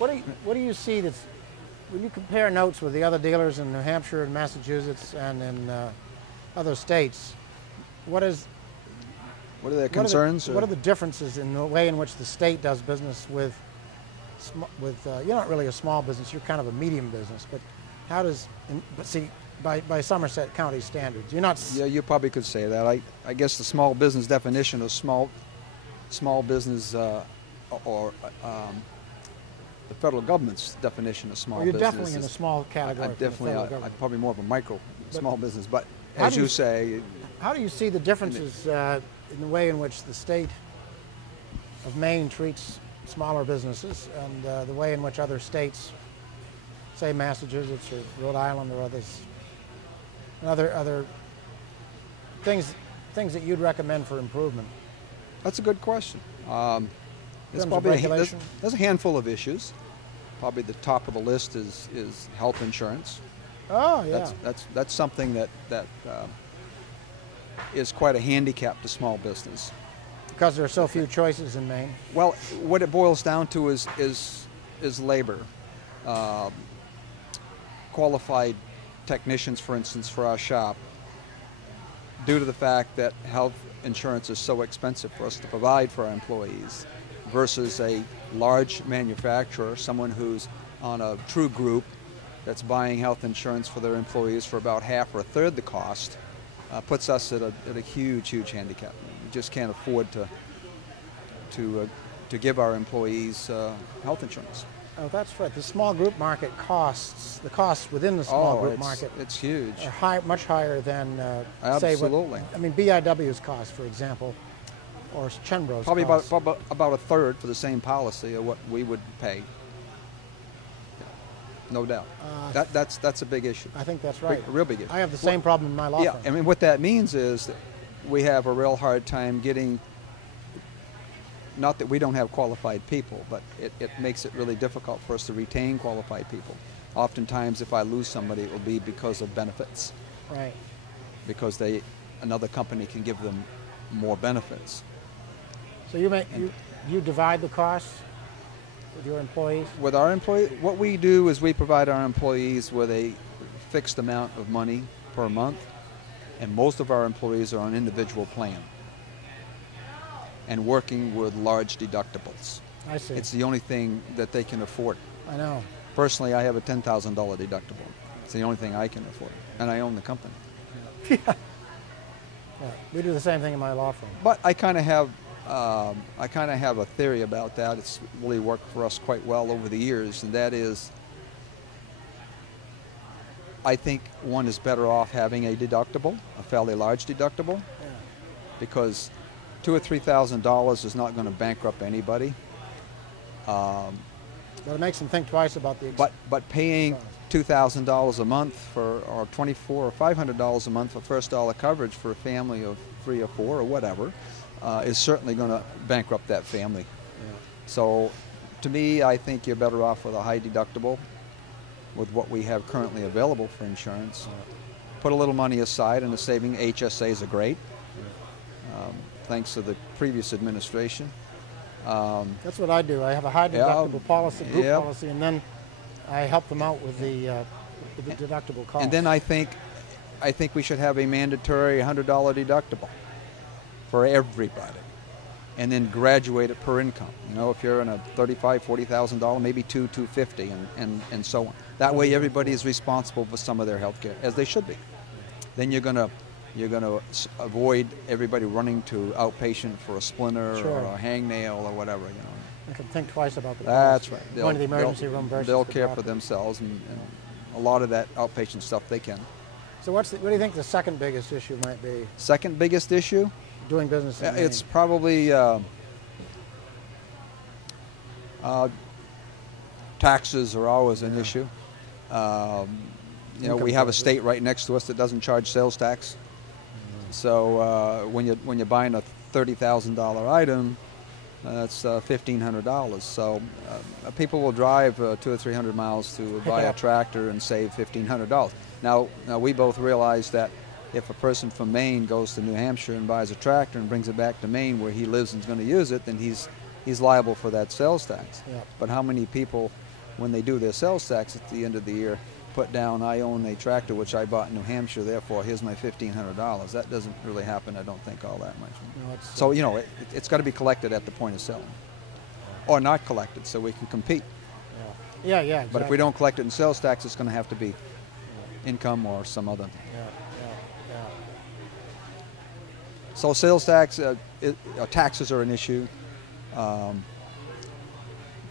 What do you see that's, when you compare notes with the other dealers in New Hampshire and Massachusetts and in other states, what are their concerns? What are the differences in the way in which the state does business with you're not really a small business, you're kind of a medium business, but how does, but see, by Somerset County standards, you're not... Yeah, you probably could say that. I guess the small business definition of small business or the federal government's definition of small business. You're definitely in a small category. I'm probably more of a small business, but as you say... How do you see the differences in the way in which the state of Maine treats smaller businesses and the way in which other states, say Massachusetts or Rhode Island or others, and other things that you'd recommend for improvement? That's a good question. There's a handful of issues. Probably the top of the list is health insurance. Oh, yeah. That's something that is quite a handicap to small business. Because there are so few choices in Maine. Well, what it boils down to is labor. Qualified technicians, for instance, for our shop, due to the fact that health insurance is so expensive for us to provide for our employees, versus a large manufacturer, someone who's on a true group that's buying health insurance for their employees for about half or a third the cost, puts us at a huge handicap. We just can't afford to give our employees health insurance. Oh, that's right. The small group market the costs within the small group market. It's huge. Are much higher than absolutely. Say BIW's cost, for example, or Chenbro's probably cost. about a third for the same policy of what we would pay. Yeah, no doubt. That's a big issue. I think that's right. A real big issue. I have the same problem in my law firm. I mean, what that means is that we have a real hard time getting. Not that we don't have qualified people, but it makes it really difficult for us to retain qualified people. Oftentimes, if I lose somebody, it will be because of benefits. Right. Because another company can give them more benefits. So you divide the costs with your employees? With our employees, what we do is we provide our employees with a fixed amount of money per month, and most of our employees are on individual plan and working with large deductibles. I see. It's the only thing that they can afford. I know. Personally, I have a $10,000 deductible. It's the only thing I can afford, and I own the company. Yeah. Yeah, we do the same thing in my law firm. But I kind of have a theory about that. It's really worked for us quite well over the years, and that is, I think one is better off having a deductible, a fairly large deductible, because $2,000 or $3,000 is not going to bankrupt anybody. But it makes them think twice about the. But paying $2,000 a month or $24 or $500 a month for first dollar coverage for a family of 3 or 4 or whatever is certainly going to bankrupt that family. Yeah. So, to me, I think you're better off with a high deductible, with what we have currently available for insurance. Put a little money aside, and the saving HSAs are great. Thanks to the previous administration. That's what I do. I have a high deductible policy, group policy, and then I help them out with the deductible cost. And then I think we should have a mandatory $100 deductible for everybody, and then graduate it per income. You know, if you're in a $35,000, $40,000, maybe $250, and so on. That way, everybody is responsible for some of their health care, as they should be. Then you're going to avoid everybody running to outpatient for a splinter or a hangnail or whatever. You know, they can think twice about the cost. That's right. Going to the emergency room versus they'll the care doctor. for themselves, and a lot of that outpatient stuff they can. So what do you think the second biggest issue might be? Second biggest issue? Doing business in Maine. It's probably taxes are always an issue. You know, we have a state right next to us that doesn't charge sales tax. So when you're buying a $30,000 item, that's $1,500. So people will drive 200 or 300 miles to buy a tractor and save $1,500. Now we both realize that if a person from Maine goes to New Hampshire and buys a tractor and brings it back to Maine where he lives and is going to use it, then he's liable for that sales tax. Yeah. But how many people when they do their sales tax at the end of the year, put down, I own a tractor which I bought in New Hampshire, therefore here's my $1,500. That doesn't really happen, I don't think, all that much. No, So, you know, it's got to be collected at the point of selling. Or not collected so we can compete. yeah, exactly. But if we don't collect it in sales tax, it's going to have to be income or some other. Yeah. So sales tax, taxes are an issue.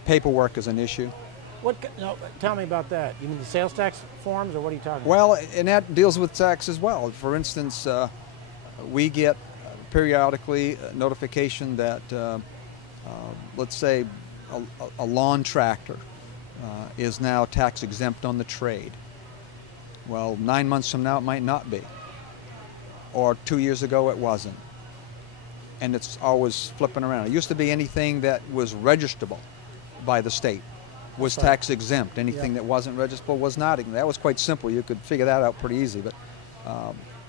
Paperwork is an issue. No, tell me about that. You mean the sales tax forms, or what are you talking about? Well, and that deals with tax as well. For instance, we get periodically a notification that, let's say, a lawn tractor is now tax exempt on the trade. Well, 9 months from now it might not be. Or 2 years ago it wasn't. And it's always flipping around. It used to be anything that was registrable by the state was tax exempt. Anything that wasn't registrable was not. That was quite simple. You could figure that out pretty easy. But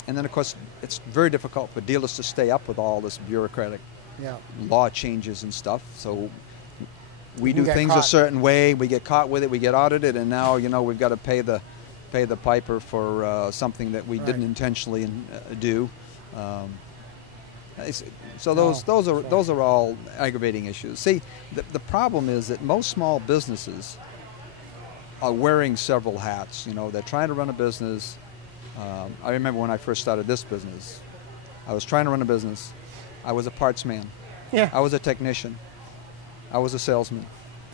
and then of course it's very difficult for dealers to stay up with all this bureaucratic law changes and stuff. So we do things a certain way. We get caught with it. We get audited, and now we've got to pay the piper for something that we didn't intentionally do. So those are all aggravating issues. See, the problem is that most small businesses are wearing several hats. They're trying to run a business. I remember when I first started this business, I was trying to run a business. I was a parts man. Yeah. I was a technician. I was a salesman.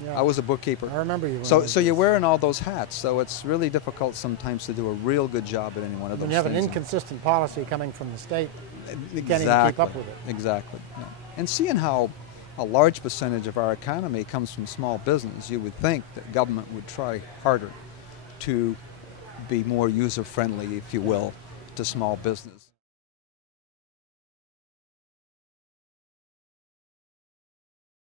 Yeah. I was a bookkeeper. I remember you. So you're wearing all those hats. So it's really difficult sometimes to do a real good job at any one of those things. When you have an inconsistent policy coming from the state, you can't even keep up with it. Exactly. Yeah. And seeing how a large percentage of our economy comes from small business, you would think that government would try harder to be more user-friendly, if you will, to small business.